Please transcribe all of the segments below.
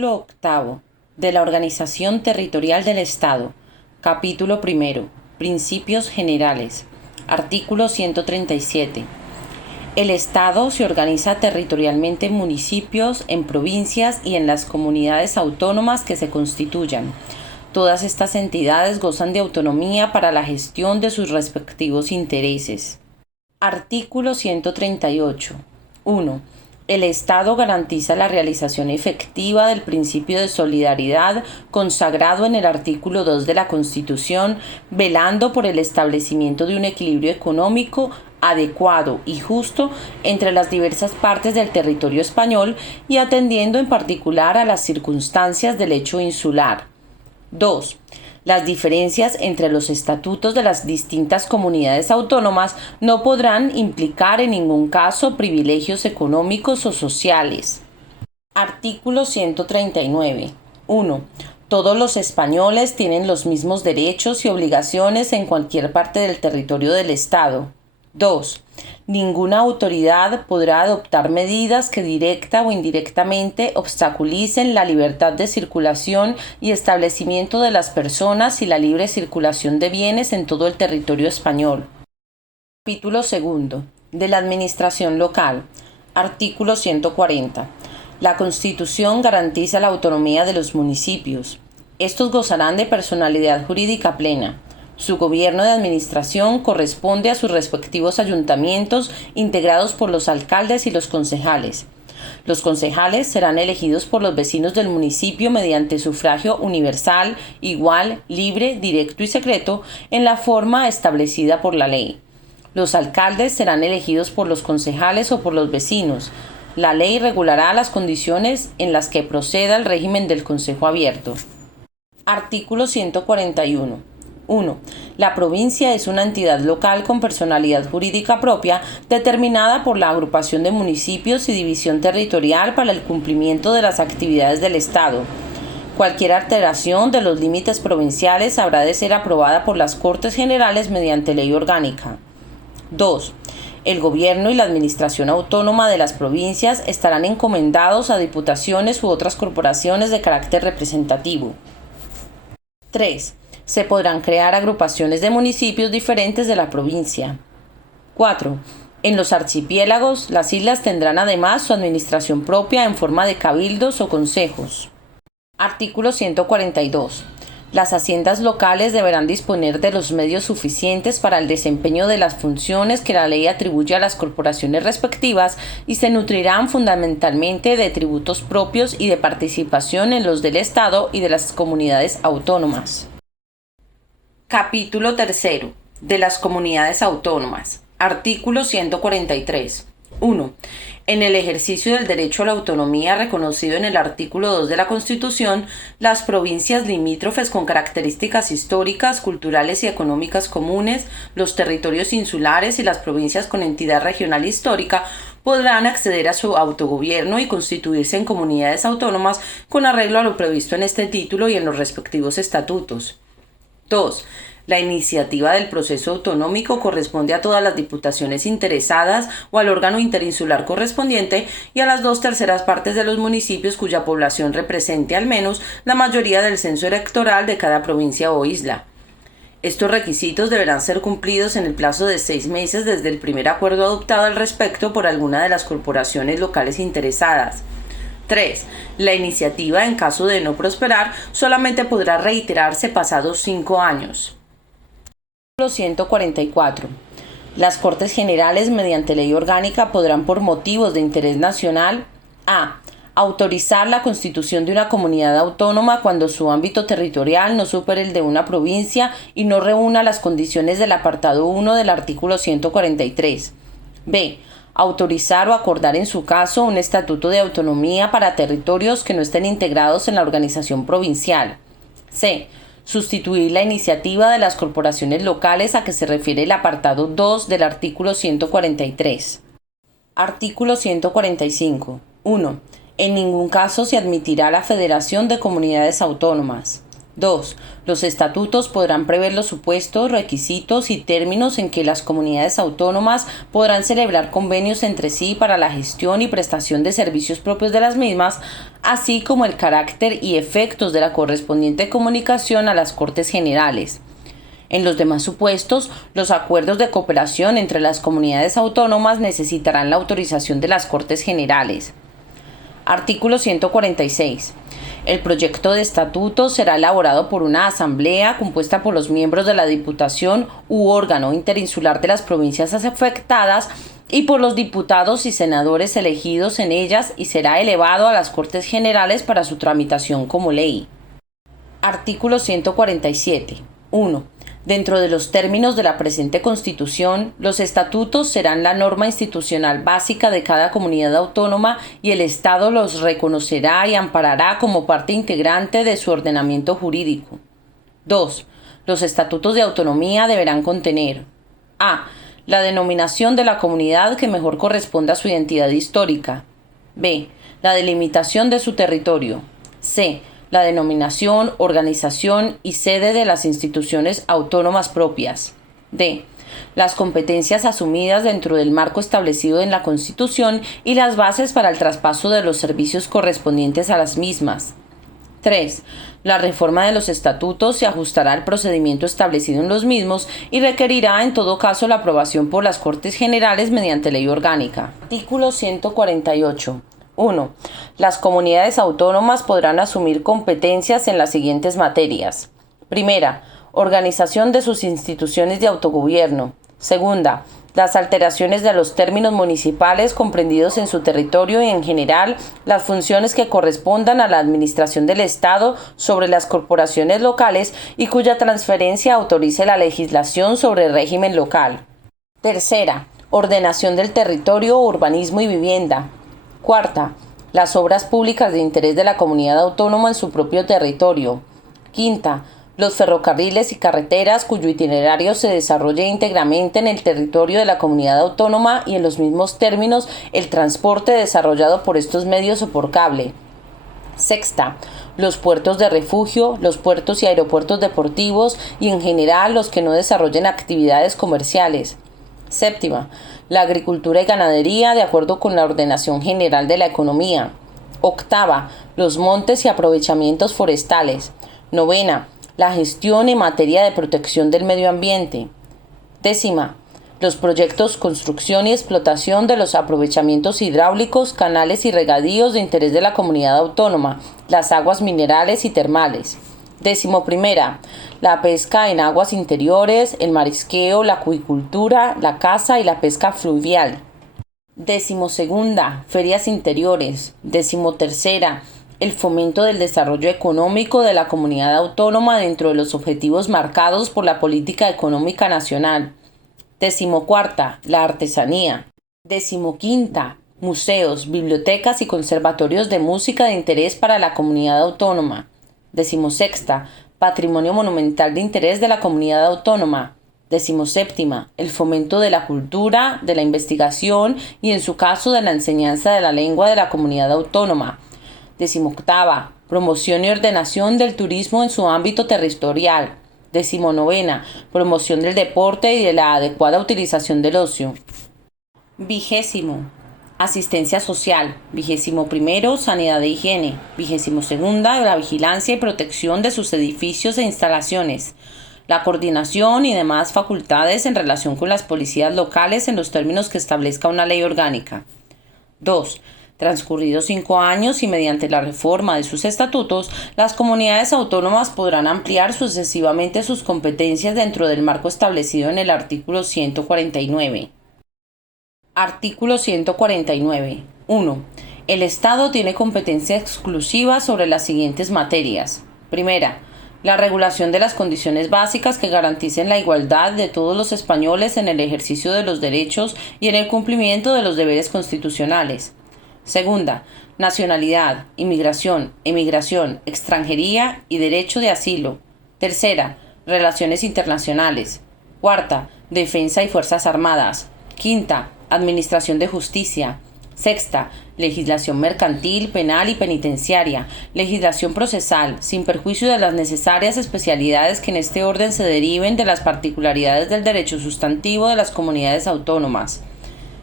Capítulo octavo de la Organización Territorial del Estado. Capítulo primero. Principios generales. Artículo 137. El Estado se organiza territorialmente en municipios, en provincias y en las comunidades autónomas que se constituyan. Todas estas entidades gozan de autonomía para la gestión de sus respectivos intereses. Artículo 138. 1. El Estado garantiza la realización efectiva del principio de solidaridad consagrado en el artículo 2 de la Constitución, velando por el establecimiento de un equilibrio económico adecuado y justo entre las diversas partes del territorio español y atendiendo en particular a las circunstancias del hecho insular. 2. Las diferencias entre los estatutos de las distintas comunidades autónomas no podrán implicar en ningún caso privilegios económicos o sociales. Artículo 139. 1. Todos los españoles tienen los mismos derechos y obligaciones en cualquier parte del territorio del Estado. 2. Ninguna autoridad podrá adoptar medidas que directa o indirectamente obstaculicen la libertad de circulación y establecimiento de las personas y la libre circulación de bienes en todo el territorio español. Capítulo 2. De la Administración Local. Artículo 140. La Constitución garantiza la autonomía de los municipios. Estos gozarán de personalidad jurídica plena. Su gobierno de administración corresponde a sus respectivos ayuntamientos integrados por los alcaldes y los concejales. Los concejales serán elegidos por los vecinos del municipio mediante sufragio universal, igual, libre, directo y secreto en la forma establecida por la ley. Los alcaldes serán elegidos por los concejales o por los vecinos. La ley regulará las condiciones en las que proceda el régimen del consejo abierto. Artículo 141. 1. La provincia es una entidad local con personalidad jurídica propia determinada por la agrupación de municipios y división territorial para el cumplimiento de las actividades del Estado. Cualquier alteración de los límites provinciales habrá de ser aprobada por las Cortes Generales mediante ley orgánica. 2. El gobierno y la administración autónoma de las provincias estarán encomendados a diputaciones u otras corporaciones de carácter representativo. 3. Se podrán crear agrupaciones de municipios diferentes de la provincia. 4. En los archipiélagos, las islas tendrán además su administración propia en forma de cabildos o consejos. Artículo 142. Las haciendas locales deberán disponer de los medios suficientes para el desempeño de las funciones que la ley atribuye a las corporaciones respectivas y se nutrirán fundamentalmente de tributos propios y de participación en los del Estado y de las comunidades autónomas. Capítulo 3. De las comunidades autónomas. Artículo 143. 1. En el ejercicio del derecho a la autonomía reconocido en el artículo 2 de la Constitución, las provincias limítrofes con características históricas, culturales y económicas comunes, los territorios insulares y las provincias con entidad regional histórica podrán acceder a su autogobierno y constituirse en comunidades autónomas con arreglo a lo previsto en este título y en los respectivos estatutos. 2. La iniciativa del proceso autonómico corresponde a todas las diputaciones interesadas o al órgano interinsular correspondiente y a las 2/3 partes de los municipios cuya población represente al menos la mayoría del censo electoral de cada provincia o isla. Estos requisitos deberán ser cumplidos en el plazo de 6 meses desde el primer acuerdo adoptado al respecto por alguna de las corporaciones locales interesadas. 3. La iniciativa, en caso de no prosperar, solamente podrá reiterarse pasados 5 años. Artículo 144. Las Cortes Generales, mediante ley orgánica, podrán, por motivos de interés nacional, a. Autorizar la constitución de una comunidad autónoma cuando su ámbito territorial no supere el de una provincia y no reúna las condiciones del apartado 1 del artículo 143. b. Autorizar o acordar en su caso un estatuto de autonomía para territorios que no estén integrados en la organización provincial. c. Sustituir la iniciativa de las corporaciones locales a que se refiere el apartado 2 del artículo 143. Artículo 145. 1. En ningún caso se admitirá la federación de comunidades autónomas. 2. Los estatutos podrán prever los supuestos, requisitos y términos en que las comunidades autónomas podrán celebrar convenios entre sí para la gestión y prestación de servicios propios de las mismas, así como el carácter y efectos de la correspondiente comunicación a las Cortes Generales. En los demás supuestos, los acuerdos de cooperación entre las comunidades autónomas necesitarán la autorización de las Cortes Generales. Artículo 146. El proyecto de estatuto será elaborado por una asamblea compuesta por los miembros de la Diputación u órgano interinsular de las provincias afectadas y por los diputados y senadores elegidos en ellas y será elevado a las Cortes Generales para su tramitación como ley. Artículo 147. 1. Dentro de los términos de la presente Constitución, los estatutos serán la norma institucional básica de cada comunidad autónoma y el Estado los reconocerá y amparará como parte integrante de su ordenamiento jurídico. 2. Los estatutos de autonomía deberán contener: a. La denominación de la comunidad que mejor corresponda a su identidad histórica. b. La delimitación de su territorio. c. La denominación, organización y sede de las instituciones autónomas propias. d. Las competencias asumidas dentro del marco establecido en la Constitución y las bases para el traspaso de los servicios correspondientes a las mismas. 3. La reforma de los estatutos se ajustará al procedimiento establecido en los mismos y requerirá en todo caso la aprobación por las Cortes Generales mediante ley orgánica. Artículo 148. 1. Las comunidades autónomas podrán asumir competencias en las siguientes materias. Primera, organización de sus instituciones de autogobierno. Segunda, las alteraciones de los términos municipales comprendidos en su territorio y en general las funciones que correspondan a la administración del Estado sobre las corporaciones locales y cuya transferencia autorice la legislación sobre el régimen local. Tercera, ordenación del territorio, urbanismo y vivienda. Cuarta, las obras públicas de interés de la comunidad autónoma en su propio territorio. Quinta, los ferrocarriles y carreteras cuyo itinerario se desarrolle íntegramente en el territorio de la comunidad autónoma y en los mismos términos el transporte desarrollado por estos medios o por cable. Sexta, los puertos de refugio, los puertos y aeropuertos deportivos y en general los que no desarrollen actividades comerciales. Séptima, la agricultura y ganadería de acuerdo con la ordenación general de la economía. Octava, los montes y aprovechamientos forestales. Novena, la gestión en materia de protección del medio ambiente. Décima, los proyectos, construcción y explotación de los aprovechamientos hidráulicos, canales y regadíos de interés de la comunidad autónoma, las aguas minerales y termales. 11ª, la pesca en aguas interiores, el marisqueo, la acuicultura, la caza y la pesca fluvial. 12ª, ferias interiores. 13ª, el fomento del desarrollo económico de la comunidad autónoma dentro de los objetivos marcados por la política económica nacional. 14ª, la artesanía. 15ª, museos, bibliotecas y conservatorios de música de interés para la comunidad autónoma. 16ª, patrimonio monumental de interés de la comunidad autónoma. 17ª, el fomento de la cultura, de la investigación y en su caso de la enseñanza de la lengua de la comunidad autónoma. 18ª, promoción y ordenación del turismo en su ámbito territorial. 19ª, promoción del deporte y de la adecuada utilización del ocio. 20º, asistencia social. 21º, sanidad e higiene. 22ª, la vigilancia y protección de sus edificios e instalaciones. La coordinación y demás facultades en relación con las policías locales en los términos que establezca una ley orgánica. 2. Transcurridos 5 años y mediante la reforma de sus estatutos, las comunidades autónomas podrán ampliar sucesivamente sus competencias dentro del marco establecido en el artículo 149. Artículo 149. 1. El Estado tiene competencia exclusiva sobre las siguientes materias. Primera, la regulación de las condiciones básicas que garanticen la igualdad de todos los españoles en el ejercicio de los derechos y en el cumplimiento de los deberes constitucionales. Segunda, nacionalidad, inmigración, emigración, extranjería y derecho de asilo. Tercera, relaciones internacionales. Cuarta, defensa y fuerzas armadas. Quinta, administración de justicia. Sexta, legislación mercantil, penal y penitenciaria, legislación procesal, sin perjuicio de las necesarias especialidades que en este orden se deriven de las particularidades del derecho sustantivo de las comunidades autónomas.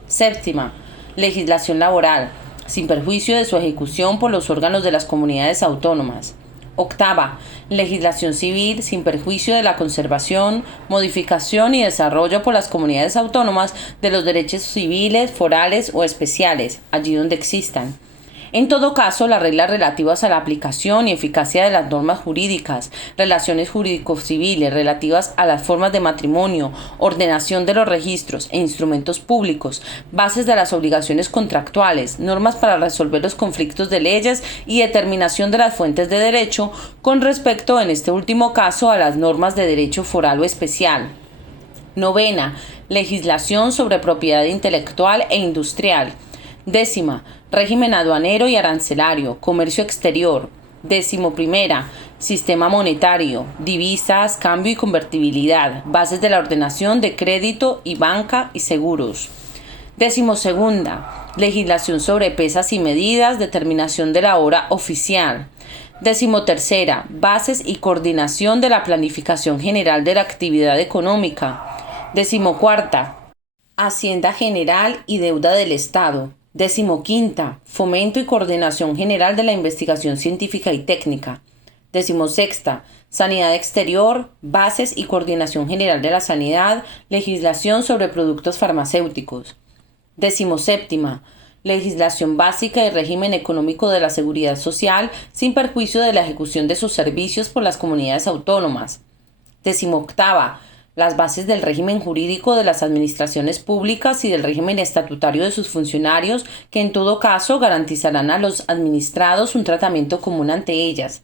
Séptima, legislación laboral, sin perjuicio de su ejecución por los órganos de las comunidades autónomas. Octava, legislación civil sin perjuicio de la conservación, modificación y desarrollo por las comunidades autónomas de los derechos civiles, forales o especiales, allí donde existan. En todo caso, las reglas relativas a la aplicación y eficacia de las normas jurídicas, relaciones jurídico-civiles relativas a las formas de matrimonio, ordenación de los registros e instrumentos públicos, bases de las obligaciones contractuales, normas para resolver los conflictos de leyes y determinación de las fuentes de derecho, con respecto, en este último caso, a las normas de derecho foral o especial. Novena, legislación sobre propiedad intelectual e industrial. Décima, régimen aduanero y arancelario, comercio exterior. 11ª, sistema monetario, divisas, cambio y convertibilidad, bases de la ordenación de crédito y banca y seguros. 12ª, legislación sobre pesas y medidas, determinación de la hora oficial. 13ª, bases y coordinación de la planificación general de la actividad económica. 14ª, Hacienda General y deuda del Estado. 15ª, fomento y coordinación general de la investigación científica y técnica. 16ª, sanidad exterior, bases y coordinación general de la sanidad, legislación sobre productos farmacéuticos. 17ª, legislación básica y régimen económico de la seguridad social sin perjuicio de la ejecución de sus servicios por las comunidades autónomas. 18ª, las bases del régimen jurídico de las administraciones públicas y del régimen estatutario de sus funcionarios, que en todo caso garantizarán a los administrados un tratamiento común ante ellas.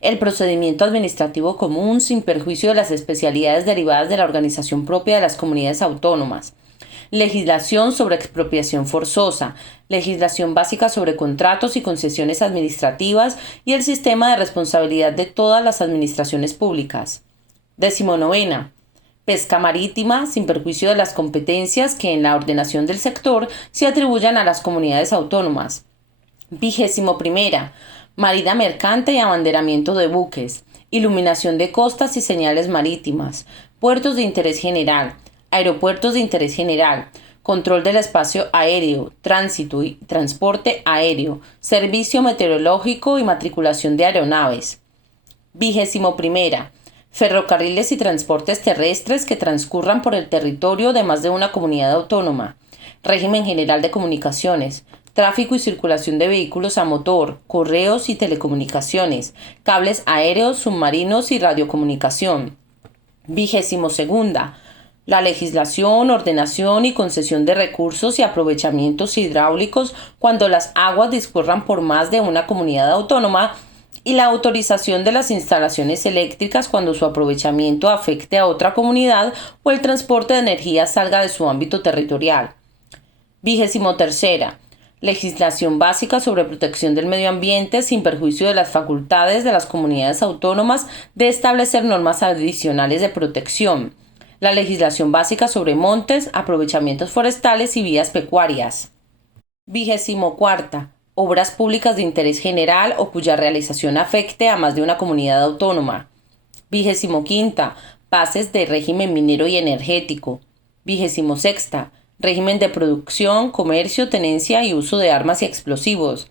El procedimiento administrativo común sin perjuicio de las especialidades derivadas de la organización propia de las comunidades autónomas. Legislación sobre expropiación forzosa, legislación básica sobre contratos y concesiones administrativas y el sistema de responsabilidad de todas las administraciones públicas. 19ª, pesca marítima, sin perjuicio de las competencias que en la ordenación del sector se atribuyan a las comunidades autónomas. 21ª, marina mercante y abanderamiento de buques, iluminación de costas y señales marítimas, puertos de interés general, aeropuertos de interés general, control del espacio aéreo, tránsito y transporte aéreo, servicio meteorológico y matriculación de aeronaves. 21ª, ferrocarriles y transportes terrestres que transcurran por el territorio de más de una comunidad autónoma, régimen general de comunicaciones, tráfico y circulación de vehículos a motor, correos y telecomunicaciones, cables aéreos, submarinos y radiocomunicación. 22ª, la legislación, ordenación y concesión de recursos y aprovechamientos hidráulicos cuando las aguas discurran por más de una comunidad autónoma y la autorización de las instalaciones eléctricas cuando su aprovechamiento afecte a otra comunidad o el transporte de energía salga de su ámbito territorial. 23ª, legislación básica sobre protección del medio ambiente sin perjuicio de las facultades de las comunidades autónomas de establecer normas adicionales de protección. La legislación básica sobre montes, aprovechamientos forestales y vías pecuarias. 24ª, obras públicas de interés general o cuya realización afecte a más de una comunidad autónoma. 25ª, bases de régimen minero y energético. 26ª, régimen de producción, comercio, tenencia y uso de armas y explosivos.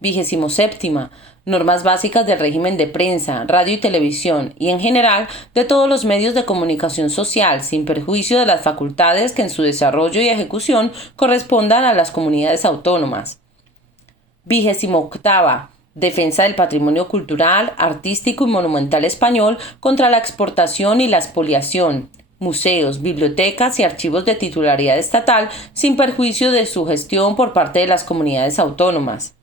27ª, normas básicas del régimen de prensa, radio y televisión y en general de todos los medios de comunicación social sin perjuicio de las facultades que en su desarrollo y ejecución correspondan a las comunidades autónomas. 28ª, defensa del patrimonio cultural, artístico y monumental español contra la exportación y la expoliación, museos, bibliotecas y archivos de titularidad estatal sin perjuicio de su gestión por parte de las comunidades autónomas.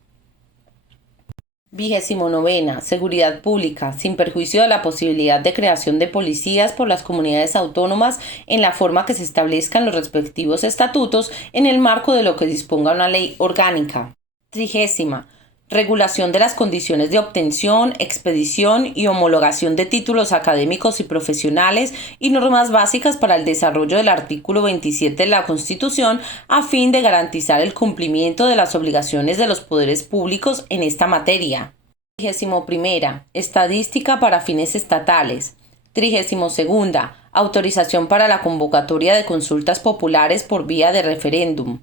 29ª, seguridad pública, sin perjuicio de la posibilidad de creación de policías por las comunidades autónomas en la forma que se establezcan los respectivos estatutos en el marco de lo que disponga una ley orgánica. 30ª, regulación de las condiciones de obtención, expedición y homologación de títulos académicos y profesionales y normas básicas para el desarrollo del artículo 27 de la Constitución a fin de garantizar el cumplimiento de las obligaciones de los poderes públicos en esta materia. 31. Estadística para fines estatales. 32. Autorización para la convocatoria de consultas populares por vía de referéndum.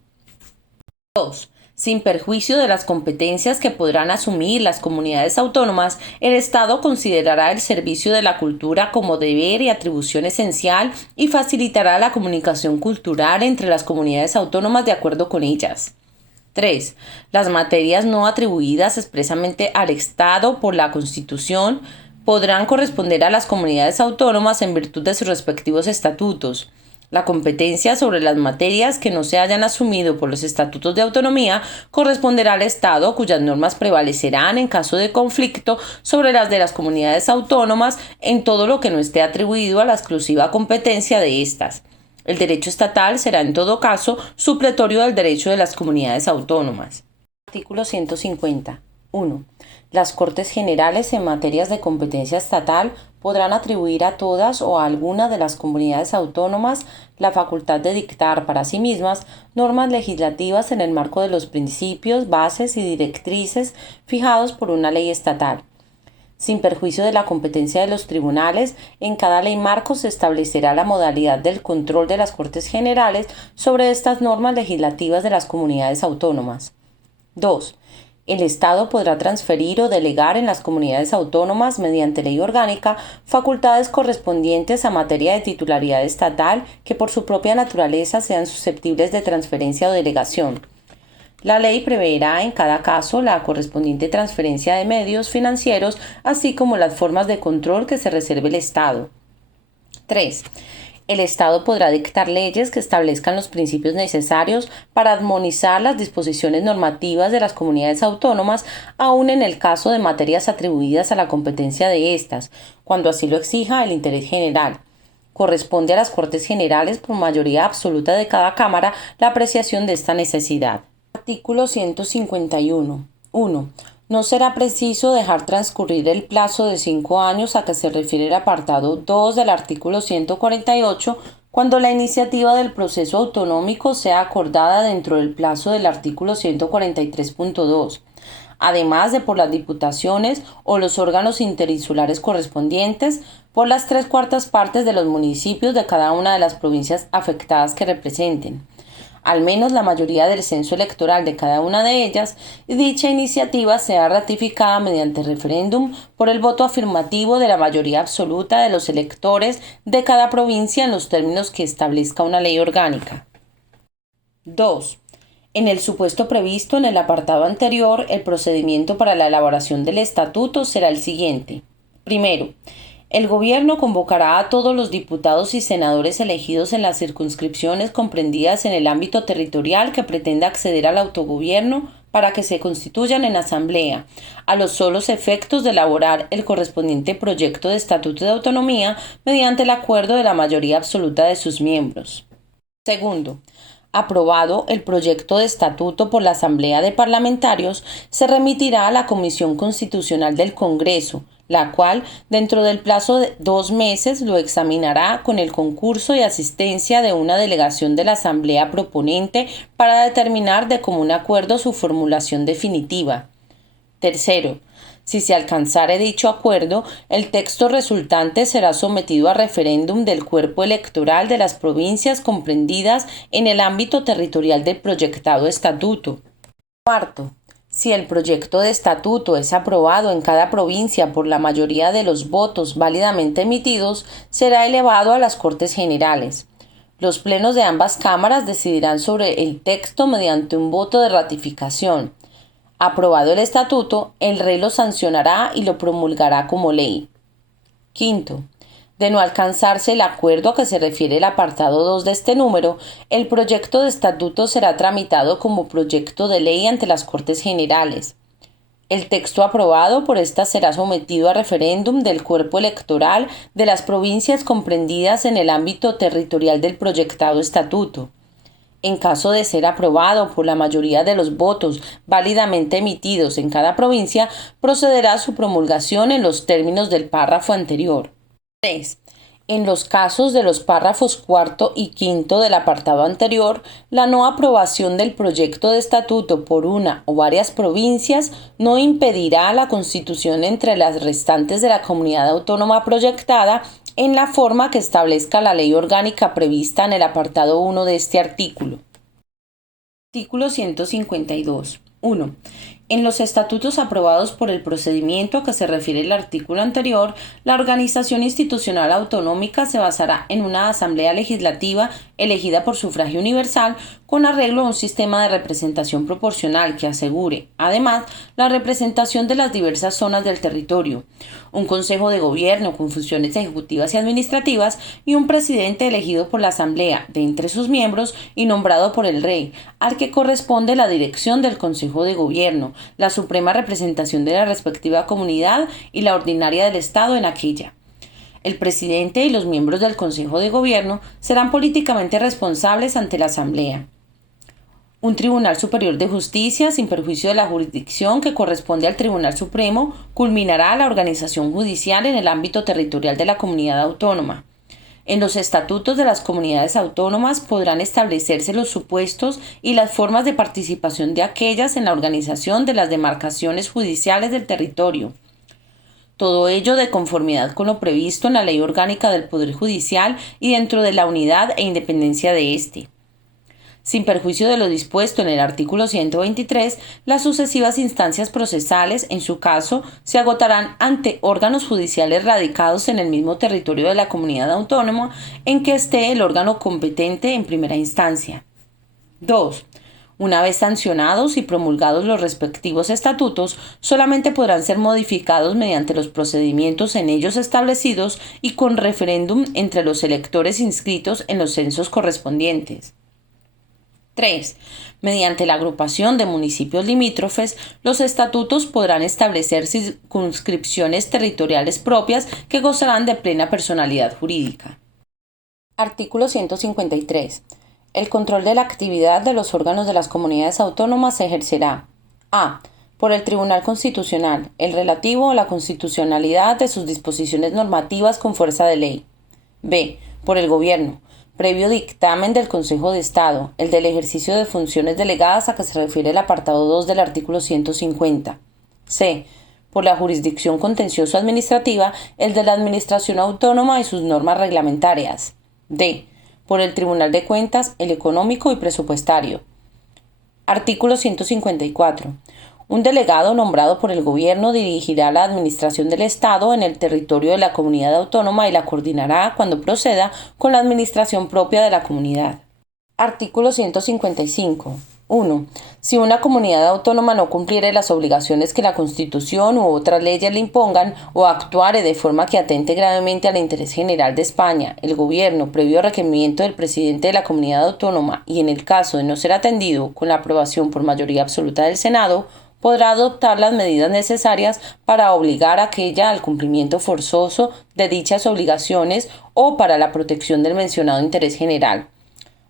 2. Sin perjuicio de las competencias que podrán asumir las comunidades autónomas, el Estado considerará el servicio de la cultura como deber y atribución esencial y facilitará la comunicación cultural entre las comunidades autónomas de acuerdo con ellas. 3. Las materias no atribuidas expresamente al Estado por la Constitución podrán corresponder a las comunidades autónomas en virtud de sus respectivos estatutos. La competencia sobre las materias que no se hayan asumido por los estatutos de autonomía corresponderá al Estado, cuyas normas prevalecerán en caso de conflicto sobre las de las comunidades autónomas en todo lo que no esté atribuido a la exclusiva competencia de éstas. El derecho estatal será en todo caso supletorio del derecho de las comunidades autónomas. Artículo 150. 1. Las Cortes Generales en materias de competencia estatal podrán atribuir a todas o a alguna de las comunidades autónomas la facultad de dictar para sí mismas normas legislativas en el marco de los principios, bases y directrices fijados por una ley estatal. Sin perjuicio de la competencia de los tribunales, en cada ley marco se establecerá la modalidad del control de las Cortes Generales sobre estas normas legislativas de las comunidades autónomas. 2. El Estado podrá transferir o delegar en las comunidades autónomas, mediante ley orgánica, facultades correspondientes a materia de titularidad estatal que por su propia naturaleza sean susceptibles de transferencia o delegación. La ley preverá en cada caso la correspondiente transferencia de medios financieros, así como las formas de control que se reserve el Estado. 3. El Estado podrá dictar leyes que establezcan los principios necesarios para armonizar las disposiciones normativas de las comunidades autónomas, aun en el caso de materias atribuidas a la competencia de éstas, cuando así lo exija el interés general. Corresponde a las Cortes Generales, por mayoría absoluta de cada Cámara, la apreciación de esta necesidad. Artículo 151. 1. No será preciso dejar transcurrir el plazo de 5 años a que se refiere el apartado 2 del artículo 148 cuando la iniciativa del proceso autonómico sea acordada dentro del plazo del artículo 143.2, además de por las diputaciones o los órganos interinsulares correspondientes, por las 3/4 partes de los municipios de cada una de las provincias afectadas que representen, al menos la mayoría del censo electoral de cada una de ellas, y dicha iniciativa sea ratificada mediante referéndum por el voto afirmativo de la mayoría absoluta de los electores de cada provincia en los términos que establezca una ley orgánica. 2. En el supuesto previsto en el apartado anterior, el procedimiento para la elaboración del estatuto será el siguiente. Primero, el Gobierno convocará a todos los diputados y senadores elegidos en las circunscripciones comprendidas en el ámbito territorial que pretenda acceder al autogobierno para que se constituyan en asamblea, a los solos efectos de elaborar el correspondiente proyecto de estatuto de autonomía mediante el acuerdo de la mayoría absoluta de sus miembros. Segundo, aprobado el proyecto de estatuto por la Asamblea de Parlamentarios, se remitirá a la Comisión Constitucional del Congreso, la cual, dentro del plazo de 2 meses, lo examinará con el concurso y asistencia de una delegación de la Asamblea proponente para determinar de común acuerdo su formulación definitiva. Tercero, si se alcanzare dicho acuerdo, el texto resultante será sometido a referéndum del cuerpo electoral de las provincias comprendidas en el ámbito territorial del proyectado estatuto. Cuarto, si el proyecto de estatuto es aprobado en cada provincia por la mayoría de los votos válidamente emitidos, será elevado a las Cortes Generales. Los plenos de ambas cámaras decidirán sobre el texto mediante un voto de ratificación. Aprobado el estatuto, el Rey lo sancionará y lo promulgará como ley. Quinto, de no alcanzarse el acuerdo a que se refiere el apartado 2 de este número, el proyecto de estatuto será tramitado como proyecto de ley ante las Cortes Generales. El texto aprobado por esta será sometido a referéndum del cuerpo electoral de las provincias comprendidas en el ámbito territorial del proyectado estatuto. En caso de ser aprobado por la mayoría de los votos válidamente emitidos en cada provincia, procederá a su promulgación en los términos del párrafo anterior. 3. En los casos de los párrafos cuarto y quinto del apartado anterior, la no aprobación del proyecto de estatuto por una o varias provincias no impedirá la constitución entre las restantes de la comunidad autónoma proyectada en la forma que establezca la ley orgánica prevista en el apartado 1 de este artículo. Artículo 152. 1. En los estatutos aprobados por el procedimiento a que se refiere el artículo anterior, la organización institucional autonómica se basará en una asamblea legislativa elegida por sufragio universal con arreglo a un sistema de representación proporcional que asegure, además, la representación de las diversas zonas del territorio, un consejo de gobierno con funciones ejecutivas y administrativas y un presidente elegido por la asamblea de entre sus miembros y nombrado por el rey, al que corresponde la dirección del consejo de gobierno, la suprema representación de la respectiva comunidad y la ordinaria del Estado en aquella. El presidente y los miembros del Consejo de Gobierno serán políticamente responsables ante la Asamblea. Un Tribunal Superior de Justicia, sin perjuicio de la jurisdicción que corresponde al Tribunal Supremo, culminará la organización judicial en el ámbito territorial de la comunidad autónoma. En los estatutos de las comunidades autónomas podrán establecerse los supuestos y las formas de participación de aquellas en la organización de las demarcaciones judiciales del territorio. Todo ello de conformidad con lo previsto en la Ley Orgánica del Poder Judicial y dentro de la unidad e independencia de éste. Sin perjuicio de lo dispuesto en el artículo 123, las sucesivas instancias procesales, en su caso, se agotarán ante órganos judiciales radicados en el mismo territorio de la comunidad autónoma en que esté el órgano competente en primera instancia. 2. Una vez sancionados y promulgados los respectivos estatutos, solamente podrán ser modificados mediante los procedimientos en ellos establecidos y con referéndum entre los electores inscritos en los censos correspondientes. 3. Mediante la agrupación de municipios limítrofes, los estatutos podrán establecer circunscripciones territoriales propias que gozarán de plena personalidad jurídica. Artículo 153. El control de la actividad de los órganos de las comunidades autónomas se ejercerá: a. Por el Tribunal Constitucional, el relativo a la constitucionalidad de sus disposiciones normativas con fuerza de ley. b. Por el Gobierno, previo dictamen del Consejo de Estado, el del ejercicio de funciones delegadas a que se refiere el apartado 2 del artículo 150. c. Por la jurisdicción contencioso-administrativa, el de la Administración Autónoma y sus normas reglamentarias. d. Por el Tribunal de Cuentas, el económico y presupuestario. Artículo 154. Un delegado nombrado por el Gobierno dirigirá la administración del Estado en el territorio de la comunidad autónoma y la coordinará, cuando proceda, con la administración propia de la comunidad. Artículo 155. 1. Si una comunidad autónoma no cumpliere las obligaciones que la Constitución u otras leyes le impongan o actuare de forma que atente gravemente al interés general de España, el Gobierno, previo requerimiento del presidente de la comunidad autónoma y en el caso de no ser atendido con la aprobación por mayoría absoluta del Senado, podrá adoptar las medidas necesarias para obligar a aquella al cumplimiento forzoso de dichas obligaciones o para la protección del mencionado interés general.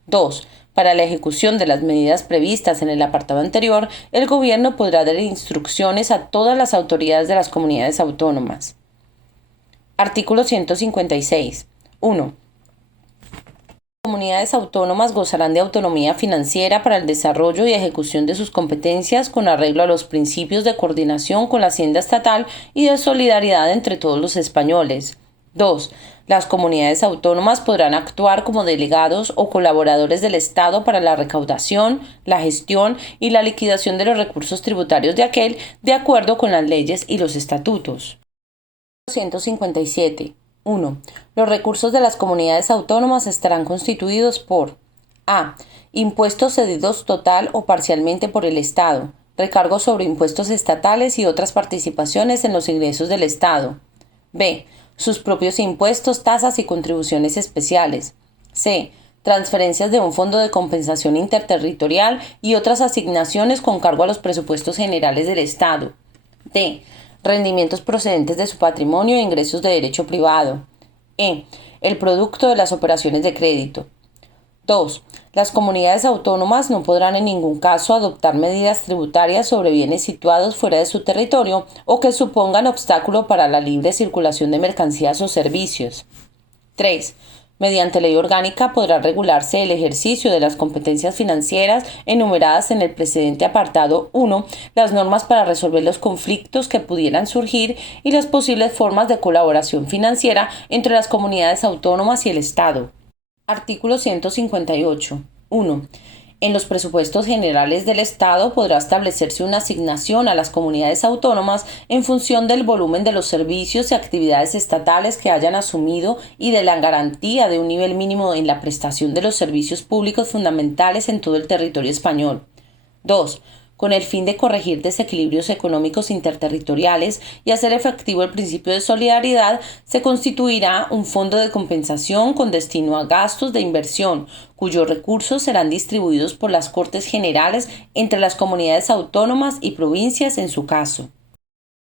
2. Para la ejecución de las medidas previstas en el apartado anterior, el Gobierno podrá dar instrucciones a todas las autoridades de las comunidades autónomas. Artículo 156. 1. Las comunidades autónomas gozarán de autonomía financiera para el desarrollo y ejecución de sus competencias con arreglo a los principios de coordinación con la hacienda estatal y de solidaridad entre todos los españoles. 2. Las comunidades autónomas podrán actuar como delegados o colaboradores del Estado para la recaudación, la gestión y la liquidación de los recursos tributarios de aquel, de acuerdo con las leyes y los estatutos. 157. 1. Los recursos de las comunidades autónomas estarán constituidos por: a. Impuestos cedidos total o parcialmente por el Estado, recargos sobre impuestos estatales y otras participaciones en los ingresos del Estado. b. Sus propios impuestos, tasas y contribuciones especiales. c. Transferencias de un fondo de compensación interterritorial y otras asignaciones con cargo a los presupuestos generales del Estado. d. Rendimientos procedentes de su patrimonio e ingresos de derecho privado. e. El producto de las operaciones de crédito. 2. Las comunidades autónomas no podrán en ningún caso adoptar medidas tributarias sobre bienes situados fuera de su territorio o que supongan obstáculo para la libre circulación de mercancías o servicios. 3. Mediante ley orgánica podrá regularse el ejercicio de las competencias financieras enumeradas en el precedente apartado 1, las normas para resolver los conflictos que pudieran surgir y las posibles formas de colaboración financiera entre las comunidades autónomas y el Estado. Artículo 158. 1. En los presupuestos generales del Estado podrá establecerse una asignación a las comunidades autónomas en función del volumen de los servicios y actividades estatales que hayan asumido y de la garantía de un nivel mínimo en la prestación de los servicios públicos fundamentales en todo el territorio español. 2. Con el fin de corregir desequilibrios económicos interterritoriales y hacer efectivo el principio de solidaridad, se constituirá un fondo de compensación con destino a gastos de inversión, cuyos recursos serán distribuidos por las Cortes Generales entre las comunidades autónomas y provincias en su caso.